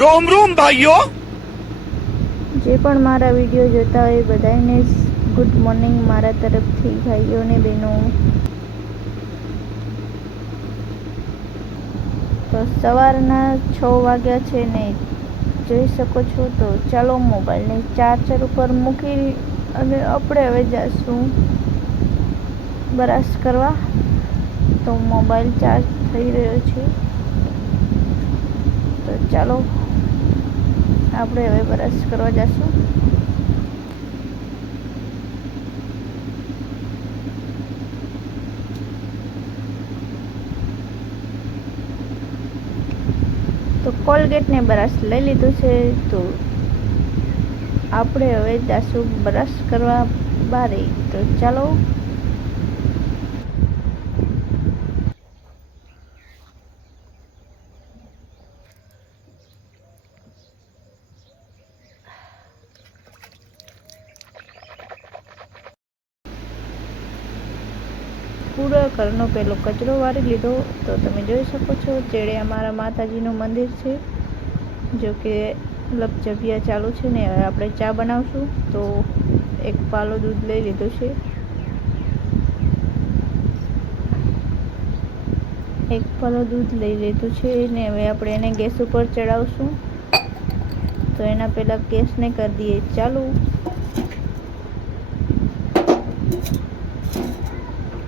રોમ રોમ, ભાઈઓ. જે પણ મારા વીડિયો જોતા હોય બધાને ગુડ મોર્નિંગ મારા તરફથી, ભાઈઓ ને બહેનો. તો સવારના છ વાગ્યા છે ને, જોઈ શકો છો તો ચાલો મોબાઈલને ચાર્જર ઉપર મૂકી અને આપણે હવે જઈશું બ્રશ કરવા. તો મોબાઈલ ચાર્જ થઈ રહ્યો છે. તો ચાલો, આપણે હવે બ્રશ કરવા જઈશું તો કોલગેટને બ્રશ લઈ લીધું છે, તો આપણે હવે જાશું બ્રશ કરવા બારે. તો ચાલો પૂરો ઘરનો પેલો કચરો વાળી લીધો, તો તમે જોઈ શકો છો ચેડે અમારા માતાજીનું મંદિર છે, જો કે લપજપિયા ચાલુ છે ને, હવે આપણે ચા બનાવશું, તો એક પાલો દૂધ લઈ લીધું છે. એક પાલો દૂધ લઈ લીધું છે ને, હવે આપણે એને ગેસ ઉપર ચડાવશું. તો એના પહેલાં ગેસને કરી દઈએ ચાલુ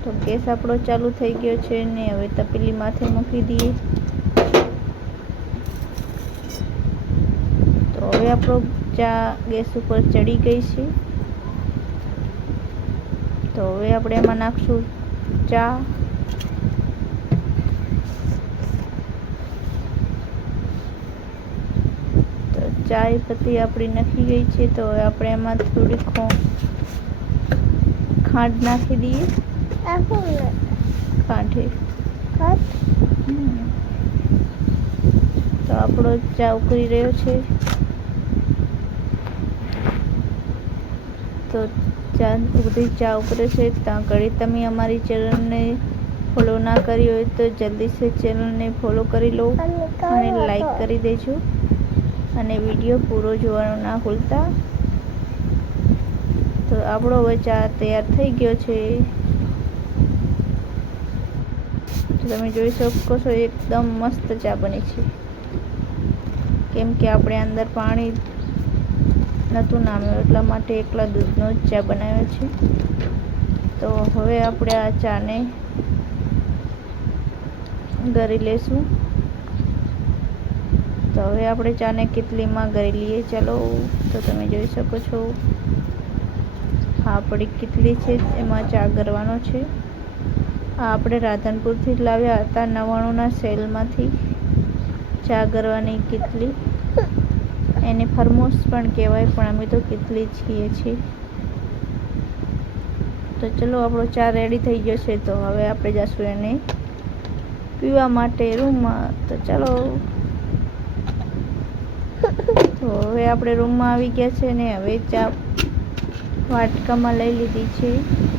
તો ગેસ આપણો ચાલુ થઈ ગયો છે ને હવે તપેલી માથે મૂકી દઈએ. તો હવે આપણો ચા ગેસ ઉપર ચડી ગઈ છે. તો હવે આપણે એમાં નાખશું ચા. તો ચાય પત્તી આપણી નાખી ગઈ છે તો હવે આપણે એમાં થોડી ખાંડ નાખી દઈએ. કાંઠે. તો આપણો ચા ઉકળી રહ્યો છે. તો ચા બધી ચા ઉકળે છે. ત્યાં ઘડી તમે અમારી ચેનલને ફોલો ના કરી હોય તો જલ્દી સે ચેનલને ફોલો કરી લો અને લાઈક કરી દેજો. અને વીડિયો પૂરો જોવાનો ના ભૂલતા. તો આપણો હવે ચા તૈયાર થઈ ગયો છે. તમે જોઈ શકો છો, એકદમ મસ્ત ચા બની છે. કેમ કે આપણે અંદર પાણી નહોતું નામ્યું, એટલા માટે એકલા દૂધનો જ ચા બનાવ્યો છે. તો હવે આપણે આ ચાને ગરી લેશું. તો હવે આપણે ચાને કેટલીમાં ગરી લઈએ. ચાલો, તો તમે જોઈ શકો છો. આ આપણી કેટલી છે, એમાં ચા ગરવાનો છે. આ આપણે રાધનપુરથી જ લાવ્યા હતા, નવાણુંના સેલમાંથી ચા ગરવાની કીટલી. એને ફરમોસ પણ કહેવાય, પણ અમે તો કેટલી છીએ છીએ. તો ચલો, આપણો ચા રેડી થઈ ગયો છે, તો હવે આપણે જઈશું એને પીવા માટે રૂમમાં. તો ચાલો. તો હવે આપણે રૂમમાં આવી ગયા છે ને, હવે ચા વાટકામાં લઈ લીધી છે.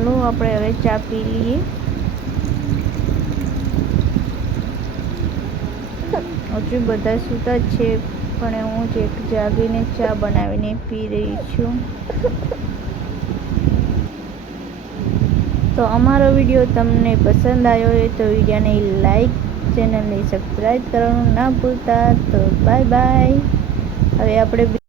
ચલો આપણે હવે ચા પી લઈએ. હજુ બધા સૂતા જ છે, પણ હું જ જાગીને ચા બનાવીને પી રહી છું. તો અમારો વીડિયો તમને પસંદ આવ્યો હોય તો વિડીયોને લાઈક, ચેનલને સબસ્ક્રાઈબ કરવાનું ના ભૂલતા. તો બાય બાય. હવે આપણે